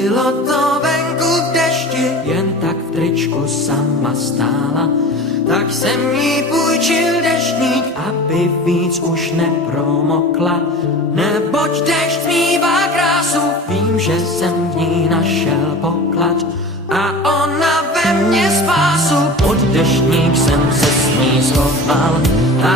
Bylo to venku v dešti, jen tak v tričku sama stála. Tak jsem jí půjčil deštník, aby víc už nepromokla. Neboť dešť mívá krásu, vím, že jsem v ní našel poklad. A ona ve mně spásu, pod deštník jsem se s ní schoval.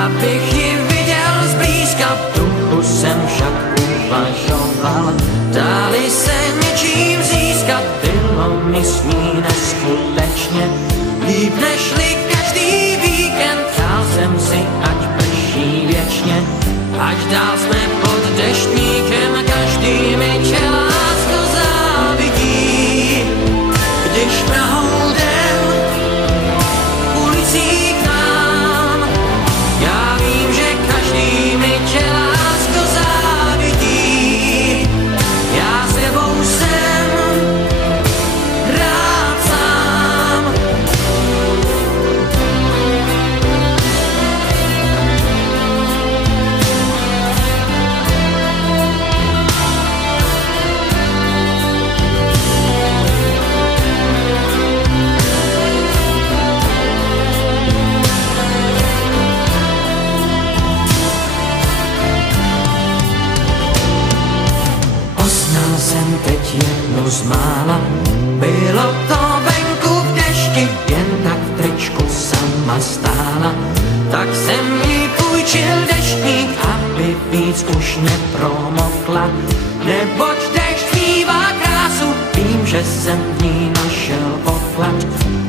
Abych ji viděl zblízka, v duchu jsem však uvažoval. Dali se něčím získat, bylo mi s ní neskutečně. Líp nežli každý víkend, přál jsem si, ať prší věčně. Až dál jsme pod deštníkem, každý mi tě lásko závidí. Když Prahou jdem, ulicí k nám, já vím, že každý mi tě lásko závidí. Já s tebou jsem rád sám. Poznal jsem teď jednu z mála, bylo to venku v dešti, jen tak v tričku sama stála. Tak jsem jí půjčil deštník, aby víc už nepromokla. Neboť dešť mívá krásu, vím, že jsem v ní našel poklad.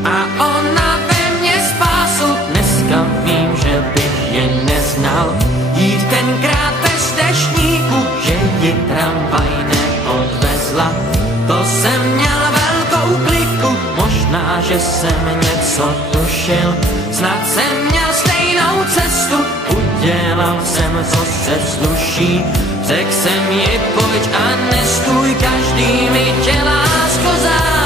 A ona ve mně spásu, dneska vím, že bych je neznal. Jít tenkrát bez deštníku, že ji tramvaj neodvezla. To jsem měl velkou kliku, možná, že jsem něco tušil. Snad jsem měl stejnou cestu, udělal jsem, co se sluší. Řekl jsem ji, pojď a nestůj, každý mi tě lásko závidí.